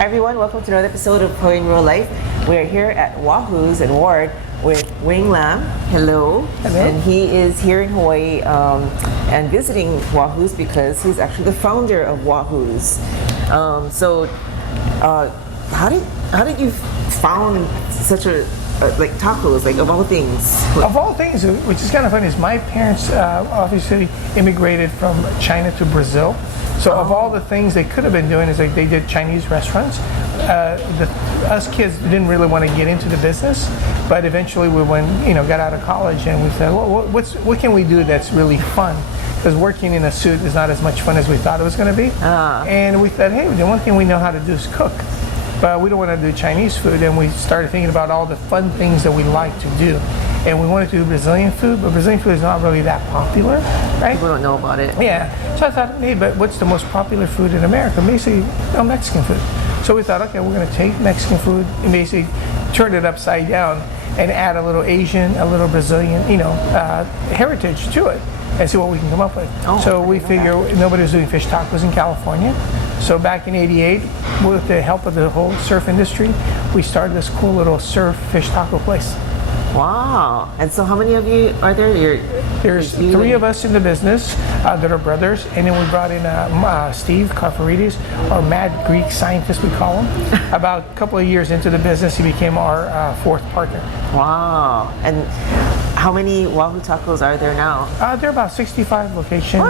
Hi everyone, welcome to another episode of Poe in Real Life. We are here at Wahoos and Ward with Wayne Lam. Hello. Hello. And he is here in Hawaii and visiting Wahoos because he's actually the founder of Wahoos. How did you found such a like tacos, like of all things? Of all things, which is kind of funny, is my parents obviously immigrated from China to Brazil. So of all the things they could have been doing is like they did Chinese restaurants. Us kids didn't really want to get into the business, but eventually we got out of college and we said, well, what can we do that's really fun? Because working in a suit is not as much fun as we thought it was going to be. And we thought, hey, the one thing we know how to do is cook. But we don't want to do Chinese food, and we started thinking about all the fun things that we like to do. And we wanted to do Brazilian food, but Brazilian food is not really that popular, right? People don't know about it. Yeah. So I thought, hey, but what's the most popular food in America? Basically, Mexican food. So we thought, okay, we're going to take Mexican food and basically turn it upside down and add a little Asian, a little Brazilian, heritage to it, and see what we can come up with. So we figure nobody was doing fish tacos in California. So back in '88, with the help of the whole surf industry, we started this cool little surf fish taco place. Wow. And so how many of you are there? There's three of us in the business that are brothers, and then we brought in Steve Kafaridis, our mad Greek scientist, we call him. About a couple of years into the business, he became our fourth partner. Wow. And how many Wahoo tacos are there now? There are about 65 locations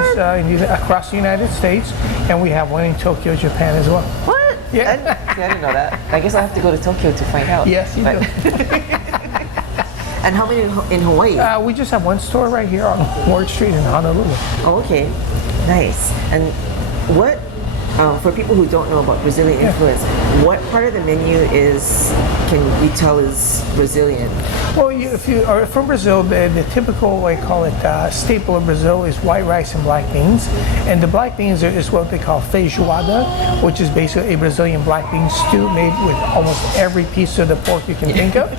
across the United States, and we have one in Tokyo, Japan as well. What? Yeah. I didn't know that. I guess I have to go to Tokyo to find out. Yes, you do. And how many in Hawaii? We just have one store right here on Ward Street in Honolulu. Oh, okay. Nice. And what, for people who don't know about Brazilian influence, what part of the menu can we tell is Brazilian? Well, if you are from Brazil, the typical, I call it, staple of Brazil is white rice and black beans. And the black beans is what they call feijoada, which is basically a Brazilian black bean stew made with almost every piece of the pork you can think of.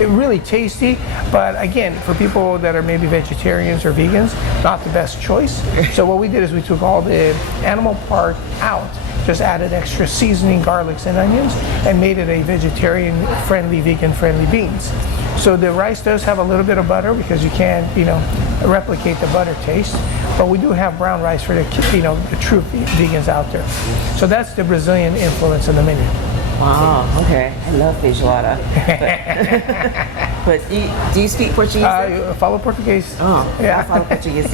It's really tasty, but again, for people that are maybe vegetarians or vegans, not the best choice. So what we did is we took all the animal part out, just added extra seasoning, garlics, and onions, and made it a vegetarian-friendly, vegan-friendly beans. So the rice does have a little bit of butter because you can't, replicate the butter taste. But we do have brown rice for the true vegans out there. So that's the Brazilian influence in the menu. Wow, okay. I love feijoada. But do you speak Portuguese? Falo português. Oh, yeah. I falo Portuguese.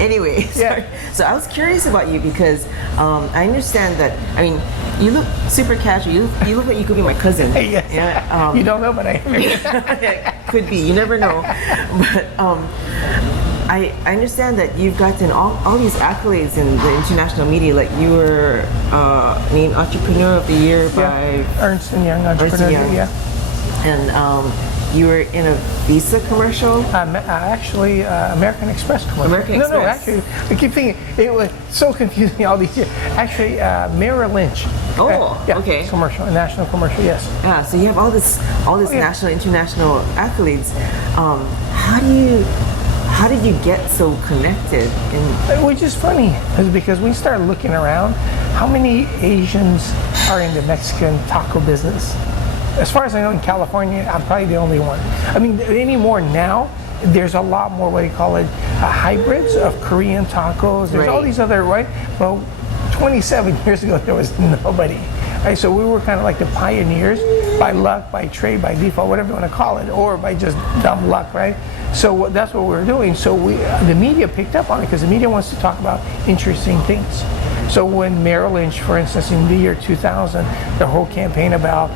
Anyway, so I was curious about you because I understand that, you look super casual. You look like you could be my cousin. Yes. Yeah, you don't know, but I am. Could be. You never know. But I understand that you've gotten all these accolades in the international media. Like you were named Entrepreneur of the Year by Ernst & Young Entrepreneur. Yeah. And you were in a Visa commercial? Actually, American Express commercial. American Express. No, actually, I keep thinking, it was so confusing all these years. Actually, Merrill Lynch. Okay. Commercial, a national commercial, yes. Yeah, so you have all this national, international accolades. How did you get so connected? Which is funny, is because we started looking around, how many Asians are in the Mexican taco business? As far as I know, in California, I'm probably the only one. Anymore now, there's a lot more, what do you call it, hybrids of Korean tacos. There's all these other, right? Well, 27 years ago, there was nobody. Right? So we were kind of like the pioneers by luck, by trade, by default, whatever you want to call it, or by just dumb luck, right? So that's what we were doing. So the media picked up on it because the media wants to talk about interesting things. So when Merrill Lynch, for instance, in the year 2000, the whole campaign about,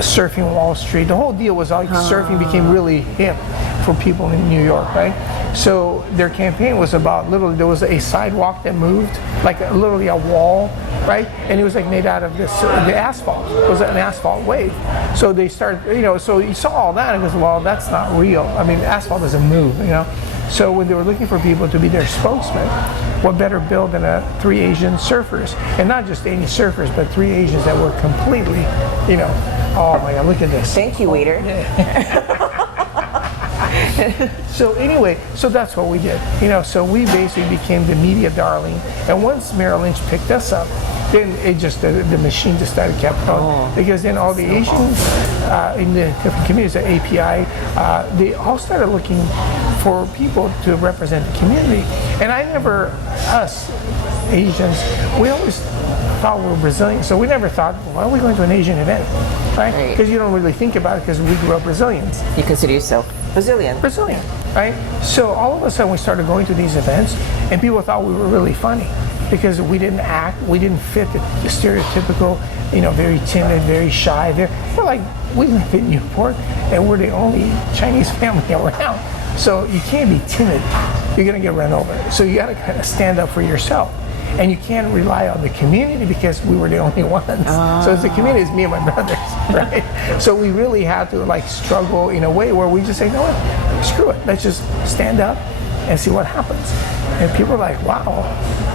surfing Wall Street, the whole deal was like surfing became really hip for people in New York, right? So their campaign was about literally there was a sidewalk that moved, like literally a wall, right? And it was like made out of the asphalt. It was an asphalt wave. So they started, so you saw all that and it goes, well, that's not real. Asphalt doesn't move, So when they were looking for people to be their spokesman, what better bill than three Asian surfers? And not just any surfers, but three Asians that were completely, oh my God, look at this. Thank you, waiter. So anyway, so that's what we did. So we basically became the media darling. And once Merrill Lynch picked us up, Then it just the machine just started kept going because then all the Asians in the different communities, the API, they all started looking for people to represent the community. And us Asians, we always thought we were Brazilian, so we never thought, why are we going to an Asian event, right? Because you don't really think about it because we grew up Brazilians. You consider yourself Brazilian, right? So all of a sudden we started going to these events, and people thought we were really funny because we didn't fit the stereotypical, very timid, very shy. We're like, we live in Newport, and we're the only Chinese family around. So you can't be timid. You're gonna get run over. So you gotta kind of stand up for yourself. And you can't rely on the community because we were the only ones. So it's the community, it's me and my brothers, right? So we really had to struggle in a way where we just say, no, screw it. Let's just stand up and see what happens. And people are like, wow,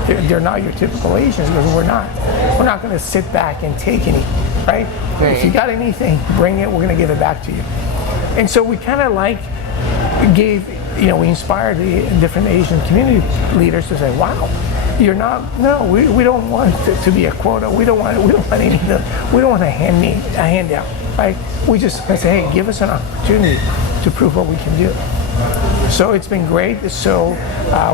they're not your typical Asians, because we're not. We're not gonna sit back and take any, right? If you got anything, bring it, we're gonna give it back to you. And so we kind of we inspired the different Asian community leaders to say, wow, we don't want it to be a quota. We don't want a handout, right? We just say, hey, give us an opportunity to prove what we can do. So it's been great. So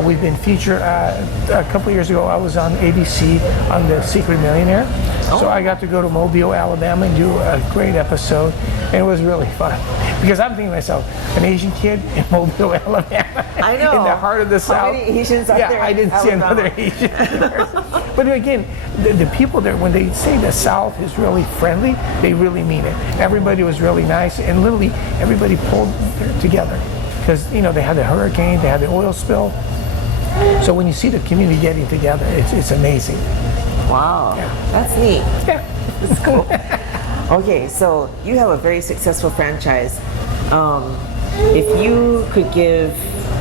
we've been featured a couple years ago. I was on ABC on The Secret Millionaire. So I got to go to Mobile, Alabama, and do a great episode, and it was really fun. Because I'm thinking to myself, an Asian kid in Mobile, Alabama, I know, in the heart of the South. How many Asians are there? I didn't see another Asian there. But again, the people there, when they say the South is really friendly, they really mean it. Everybody was really nice, and literally everybody pulled together. Because they had the hurricane, they had the oil spill. So when you see the community getting together, it's amazing. Wow, that's neat. Yeah, it's cool. Okay, so you have a very successful franchise. If you could give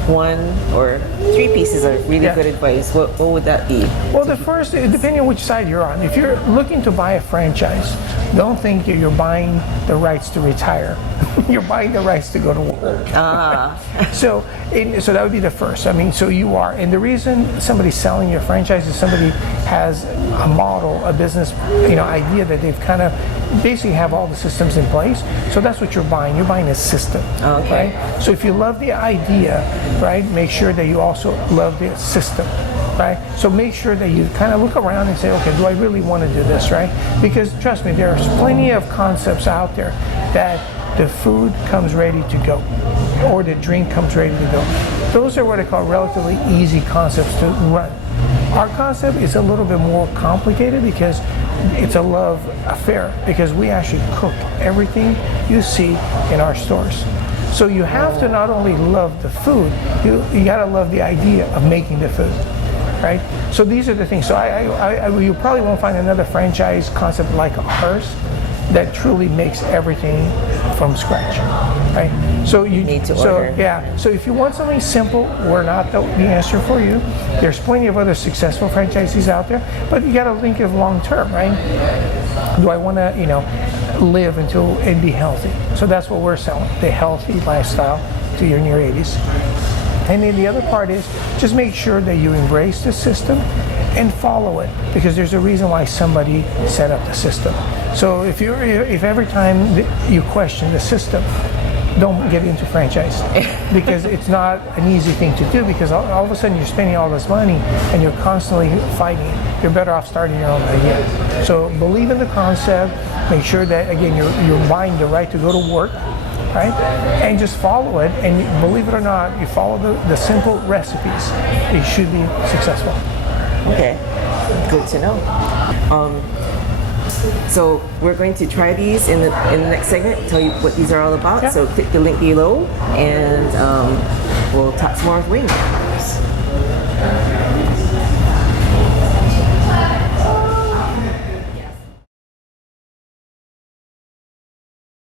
one or three pieces of really good advice, what would that be? Well, the first, depending on which side you're on, if you're looking to buy a franchise, don't think you're buying the rights to retire. You're buying the rights to go to work. So that would be the first. So you are, and the reason somebody's selling your franchise is somebody has a model, a business, idea that they've kind of basically have all the systems in place. So that's what you're buying. You're buying a system. Okay. Right? So if you love the idea, right, make sure that you also love the system. Right? So make sure that you kind of look around and say, okay, do I really want to do this, right? Because trust me, there's plenty of concepts out there that the food comes ready to go, or the drink comes ready to go. Those are what I call relatively easy concepts to run. Our concept is a little bit more complicated because it's a love affair, because we actually cook everything you see in our stores. So you have to not only love the food, you gotta love the idea of making the food. Right? So these are the things. So you probably won't find another franchise concept like ours that truly makes everything from scratch. Right? So you need to order. Yeah. So if you want something simple, we're not the answer for you. There's plenty of other successful franchisees out there, but you got to think of long term, right? Do I want to, live and be healthy? So that's what we're selling: the healthy lifestyle to your near 80s. And then the other part is just make sure that you embrace the system and follow it, because there's a reason why somebody set up the system. So if every time you question the system, don't get into franchise, because it's not an easy thing to do, because all of a sudden you're spending all this money and you're constantly fighting it. You're better off starting your own idea. So believe in the concept, make sure that, again, you're buying the right to go to work, right? And just follow it, and believe it or not, you follow the simple recipes, it should be successful. Okay, good to know. So we're going to try these in the next segment, tell you what these are all about. Yeah. So click the link below, and we'll talk some more with Wayne.